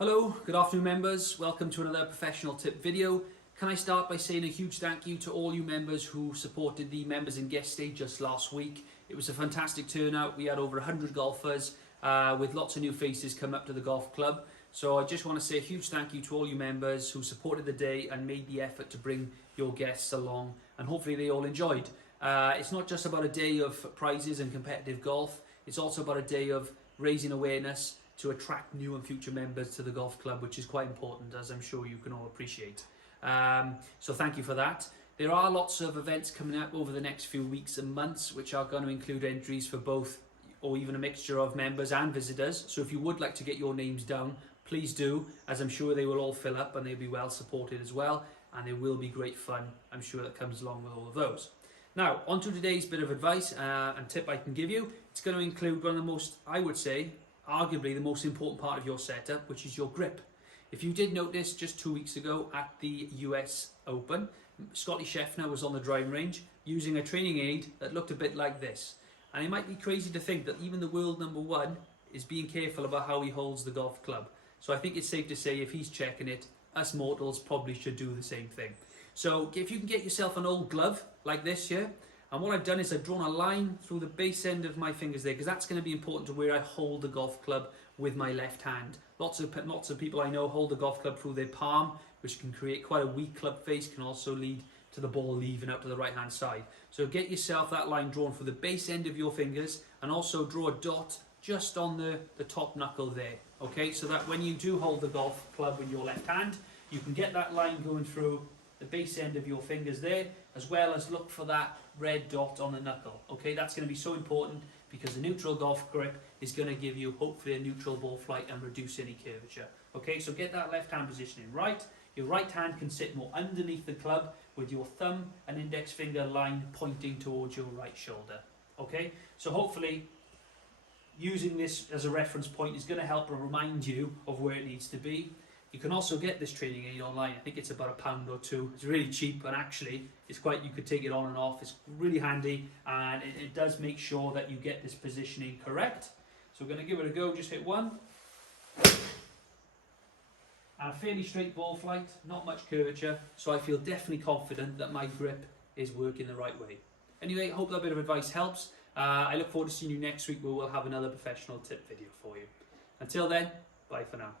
Hello, good afternoon members. Welcome to another professional tip video. Can I start by saying a huge thank you to all you members who supported the members and guest day just last week. It was a fantastic turnout. We had over 100 golfers with lots of new faces come up to the golf club. So I just want to say a huge thank you to all you members who supported the day and made the effort to bring your guests along, and hopefully they all enjoyed. It's not just about a day of prizes and competitive golf, it's also about a day of raising awareness to attract new and future members to the golf club, which is quite important, as I'm sure you can all appreciate. So thank you for that. There are lots of events coming up over the next few weeks and months, which are going to include entries for both or even a mixture of members and visitors. So if you would like to get your names down, please do, as I'm sure they will all fill up and they'll be well supported as well. And there will be great fun, I'm sure, that comes along with all of those. Now, on to today's bit of advice and tip I can give you. It's going to include one of the most, I would say, arguably the most important part of your setup, which is your grip. If you did notice, just 2 weeks ago at the US Open, Scotty Scheffler was on the driving range using a training aid that looked a bit like this. And it might be crazy to think that even the world #1 is being careful about how he holds the golf club. So I think it's safe to say if he's checking it, us mortals probably should do the same thing. So if you can get yourself an old glove like this here, and what I've done is I've drawn a line through the base end of my fingers there, because that's going to be important to where I hold the golf club with my left hand. Lots of people I know hold the golf club through their palm, which can create quite a weak club face, can also lead to the ball leaving out to the right hand side. So get yourself that line drawn through the base end of your fingers, and also draw a dot just on the top knuckle there. Okay, so that when you do hold the golf club with your left hand, you can get that line going through the base end of your fingers there, as well as look for that red dot on the knuckle. Okay, that's going to be so important because the neutral golf grip is going to give you hopefully a neutral ball flight and reduce any curvature. Okay, so get that left hand positioning right. Your right hand can sit more underneath the club with your thumb and index finger line pointing towards your right shoulder. Okay, so hopefully using this as a reference point is going to help remind you of where it needs to be. You can also get this training aid online. I think it's about £1 or £2. It's really cheap, and actually it's quite, you could take it on and off. It's really handy, and it does make sure that you get this positioning correct. So we're going to give it a go. Just hit one. And a fairly straight ball flight, not much curvature, so I feel definitely confident that my grip is working the right way. Anyway, I hope that bit of advice helps. I look forward to seeing you next week, where we'll have another professional tip video for you. Until then, bye for now.